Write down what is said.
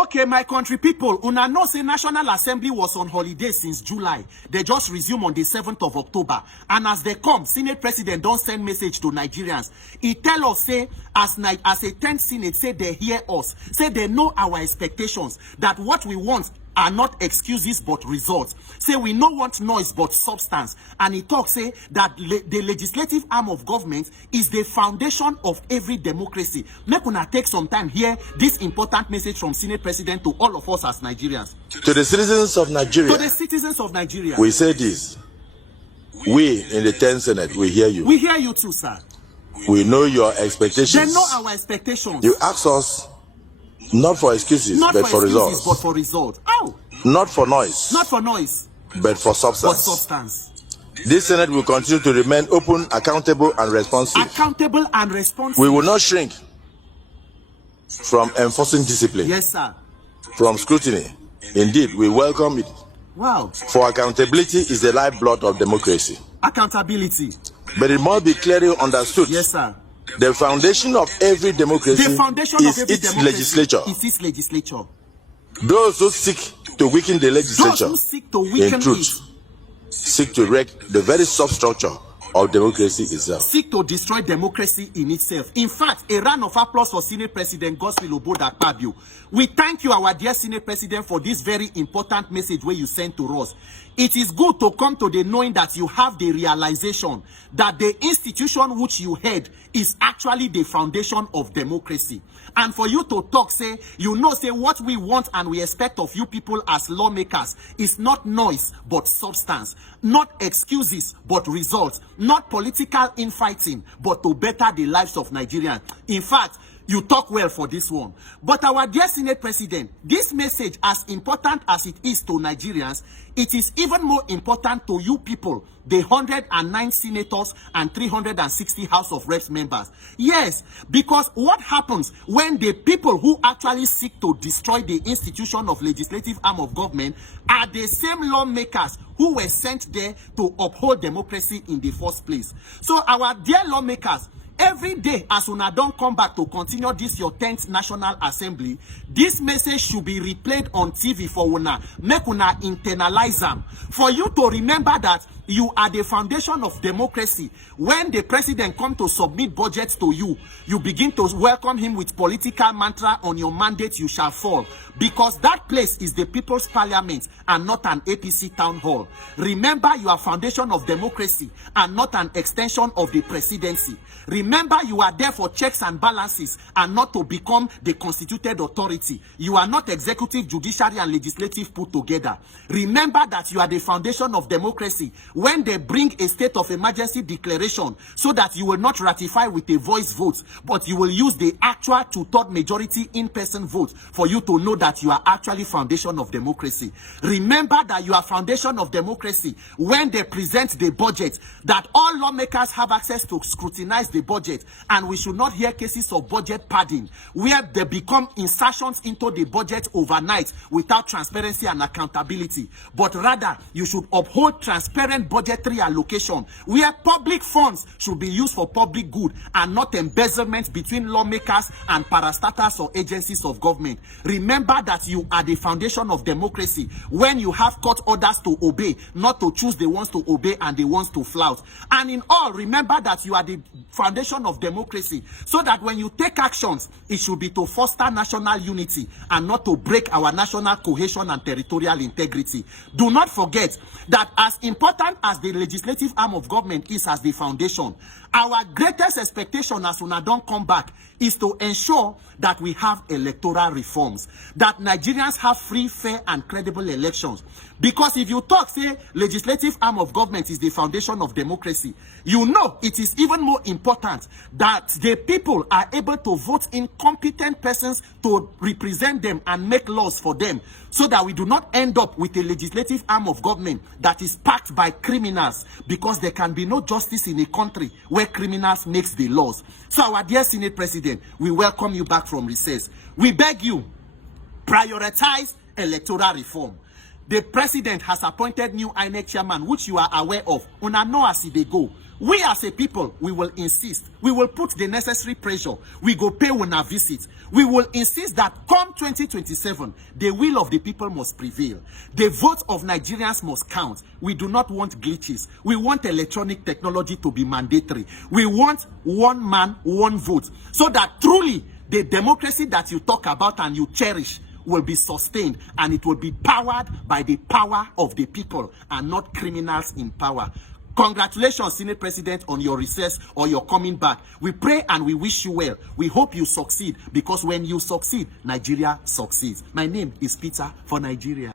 Okay, my country people, una know say National Assembly was on holiday since July. They just resume on the 7th of October. And as they come, Senate President don't send message to Nigerians. He tell us, say, as a 10th Senate, say they hear us. Say they know our expectations. That what we want are not excuses but results. Say we no want noise but substance. And he talks, say, that the legislative arm of government is the foundation of every democracy. Make una take some time here, this important message from Senate President to all of us as Nigerians. To the citizens of Nigeria. To the citizens of Nigeria. We say this. We in the 10th Senate, we hear you. We hear you too, sir. We know your expectations. They know our expectations. You ask us not for excuses, but for results. But for results. Oh. Not for noise. Not for noise. But for substance. But substance. This Senate will continue to remain open, accountable, and responsive. Accountable and responsive. We will not shrink from enforcing discipline. Yes, sir. From scrutiny. Indeed, we welcome it. Wow. For accountability is the lifeblood of democracy. Accountability. But it must be clearly understood. Yes, sir. The foundation of every democracy is its legislature. Is its legislature. Those who seek to weaken the legislature, those who seek to weaken in truth, seek to wreck the very substructure of democracy itself. Seek to destroy democracy in itself. In fact, a round of applause for Senate President Godswill Oboda Apabio. We thank you, our dear Senate President, for this very important message where you sent to us. It is good to come to the knowing that you have the realization that the institution which you head is actually the foundation of democracy. And for you to talk, say, you know, say what we want and we expect of you people as lawmakers is not noise, but substance. Not excuses, but results. Not political infighting, but to better the lives of Nigerians. In fact, you talk well for this one. But our dear Senate President, this message, as important as it is to Nigerians, it is even more important to you people, the 109 senators and 360 House of Reps members. Yes, because what happens when the people who actually seek to destroy the institution of legislative arm of government are the same lawmakers who were sent there to uphold democracy in the first place. So our dear lawmakers, every day as una don't come back to continue this your 10th National Assembly, this message should be replayed on TV for una. Make una internalize them. For you to remember that you are the foundation of democracy. When the president comes to submit budgets to you, you begin to welcome him with political mantra, on your mandate you shall fall. Because that place is the people's parliament and not an APC town hall. Remember, you are foundation of democracy and not an extension of the presidency. Remember, you are there for checks and balances and not to become the constituted authority. You are not executive, judiciary, and legislative put together. Remember that you are the foundation of democracy when they bring a state of emergency declaration, so that you will not ratify with a voice vote, but you will use the actual 2/3 majority in-person vote for you to know that you are actually foundation of democracy. Remember that you are foundation of democracy when they present the budget, that all lawmakers have access to scrutinize the budget, and we should not hear cases of budget padding where they become insertions into the budget overnight without transparency and accountability. But rather, you should uphold transparent budgetary allocation where public funds should be used for public good and not embezzlement between lawmakers and parastatals or agencies of government. Remember that you are the foundation of democracy when you have court orders to obey, not to choose the ones to obey and the ones to flout. And in all, remember that you are the foundation of democracy, so that when you take actions, it should be to foster national unity and not to break our national cohesion and territorial integrity. Do not forget that as important as the legislative arm of government is as the foundation, our greatest expectation as una don't come back is to ensure that we have electoral reforms, that Nigerians have free, fair, and credible elections. Because if you talk, say, legislative arm of government is the foundation of democracy, you know it is even more important that the people are able to vote in competent persons to represent them and make laws for them, so that we do not end up with a legislative arm of government that is packed by criminals, because there can be no justice in a country where criminals makes the laws. So our dear Senate President, we welcome you back from recess. We beg you, prioritize electoral reform. The president has appointed new INEC chairman, which you are aware of. Una know as they go. We as a people, we will insist. We will put the necessary pressure. We go pay una visit. We will insist that come 2027, the will of the people must prevail. The vote of Nigerians must count. We do not want glitches. We want electronic technology to be mandatory. We want one man, one vote. So that truly the democracy that you talk about and you cherish will be sustained, and it will be powered by the power of the people and not criminals in power. Congratulations, Senate President, on your recess or your coming back. We pray and we wish you well. We hope you succeed, because when you succeed, Nigeria succeeds. My name is Peter for Nigeria.